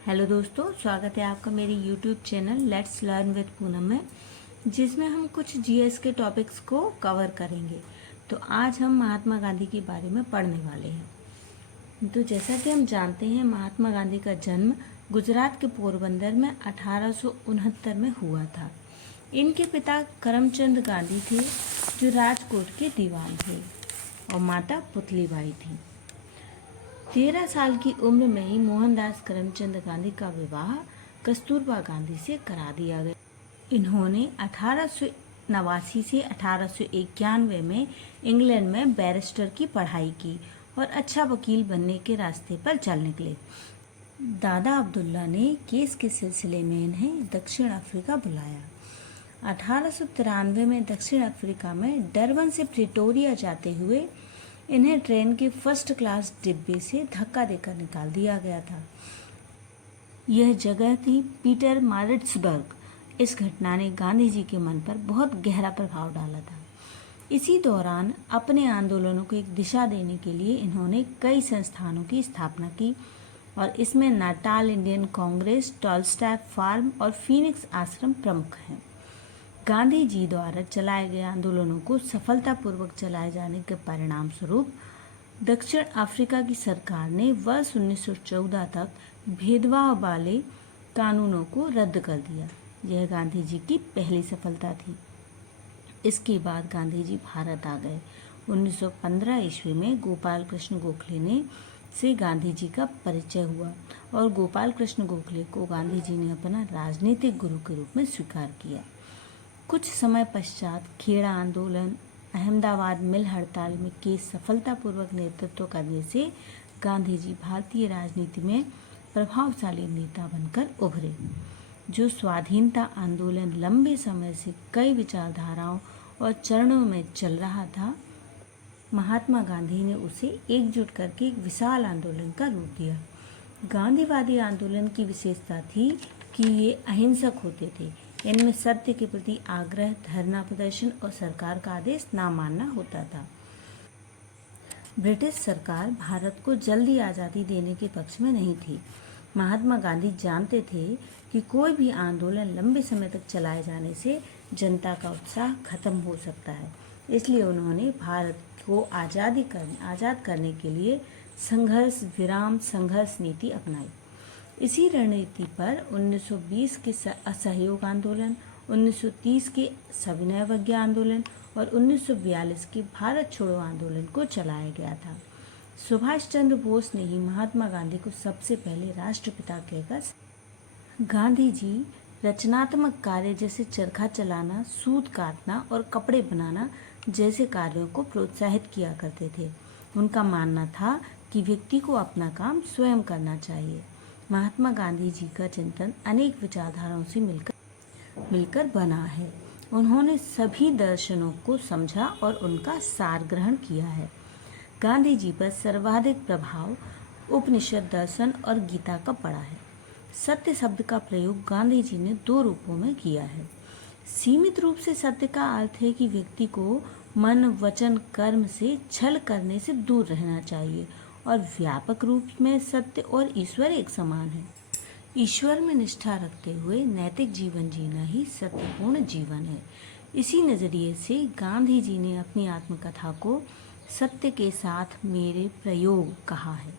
Hello दोस्तों, स्वागत है आपका मेरे YouTube channel let's learn with Poonam में, जिसमें हम कुछ जीएस के टॉपिक्स को कवर करेंगे। तो आज हम महात्मा गांधी के बारे में पढ़ने वाले हैं। तो जैसा कि हम जानते हैं, महात्मा गांधी का जन्म गुजरात के पोरबंदर में 1869 में हुआ था। इनके पिता करमचंद गांधी थे, जो राजकोट के दीवान थे, और माता पुतलीबाई थी। 13 साल की उम्र में ही मोहनदास करमचंद गांधी का विवाह कस्तूरबा गांधी से करा दिया गया। इन्होंने 1889 से 1891 में इंग्लैंड में बैरिस्टर की पढ़ाई की और अच्छा वकील बनने के रास्ते पर चल निकले। दादा अब्दुल्ला ने केस के सिलसिले में इन्हें दक्षिण अफ्रीका बुलाया। 1893 में दक्षिण अफ्रीका में डरबन से प्रिटोरिया जाते हुए इन्हें ट्रेन के फर्स्ट क्लास डिब्बे से धक्का देकर निकाल दिया गया था। यह जगह थी पीटर मारिट्सबर्ग। इस घटना ने गांधी जी के मन पर बहुत गहरा प्रभाव डाला था। इसी दौरान अपने आंदोलनों को एक दिशा देने के लिए इन्होंने कई संस्थानों की स्थापना की, और इसमें Natal Indian Congress, Tolstoy Farm और फीनिक्स आश्रम प्रमुख हैं। गांधी जी द्वारा चलाए गए आंदोलनों को सफलतापूर्वक चलाए जाने के परिणाम स्वरूप दक्षिण अफ्रीका की सरकार ने वर्ष 1914 तक भेदभाव वाले कानूनों को रद्द कर दिया। यह गांधी जी की पहली सफलता थी। इसके बाद गांधी जी भारत आ गए। 1915 ईस्वी में गोपाल कृष्ण गोखले ने से गांधी जी का परिचय हुआ, और गोपाल कृष्ण गोखले को गांधी जी ने अपना राजनीतिक गुरु के रूप में स्वीकार किया। कुछ समय पश्चात खेड़ा आंदोलन, अहमदाबाद मिल हड़ताल में के सफलतापूर्वक नेतृत्व करने से गांधी जी भारतीय राजनीति में प्रभावशाली नेता बनकर उभरे। जो स्वाधीनता आंदोलन लंबे समय से कई विचारधाराओं और चरणों में चल रहा था, महात्मा गांधी ने उसे एकजुट करके एक विशाल आंदोलन का रूप दिया। गांधीवादी आंदोलन की विशेषता थी कि ये अहिंसक होते थे। इनमें सत्य के प्रति आग्रह, धरना प्रदर्शन और सरकार का आदेश ना मानना होता था। ब्रिटिश सरकार भारत को जल्दी आज़ादी देने के पक्ष में नहीं थी। महात्मा गांधी जानते थे कि कोई भी आंदोलन लंबे समय तक चलाए जाने से जनता का उत्साह खत्म हो सकता है। इसलिए उन्होंने भारत को आज़ाद करने के लिए संघर्ष विराम संघर्ष नीति अपनाई। इसी रणनीति पर 1920 के असहयोग आंदोलन, 1930 के सविनय अवज्ञा आंदोलन और 1942 के भारत छोड़ो आंदोलन को चलाया गया था। सुभाष चंद्र बोस ने ही महात्मा गांधी को सबसे पहले राष्ट्रपिता कहकर। गांधी जी रचनात्मक कार्य जैसे चरखा चलाना, सूत काटना और कपड़े बनाना जैसे कार्यों को प्रोत्साहित किया करते थे। उनका मानना था कि व्यक्ति को अपना काम स्वयं करना चाहिए। महात्मा गांधी जी का चिंतन अनेक विचारधाराओं से मिलकर बना है। उन्होंने सभी दर्शनों को समझा और उनका सार ग्रहण किया है। गांधी जी पर सर्वाधिक प्रभाव उपनिषद दर्शन और गीता का पड़ा है। सत्य शब्द का प्रयोग गांधी जी ने 2 रूपों में किया है। सीमित रूप से सत्य का अर्थ है कि व्यक्ति को मन, वचन, कर्म से छल करने से दूर रहना चाहिए, और व्यापक रूप में सत्य और ईश्वर एक समान है। ईश्वर में निष्ठा रखते हुए नैतिक जीवन जीना ही सत्यपूर्ण जीवन है। इसी नज़रिए से गांधी जी ने अपनी आत्मकथा को सत्य के साथ मेरे प्रयोग कहा है।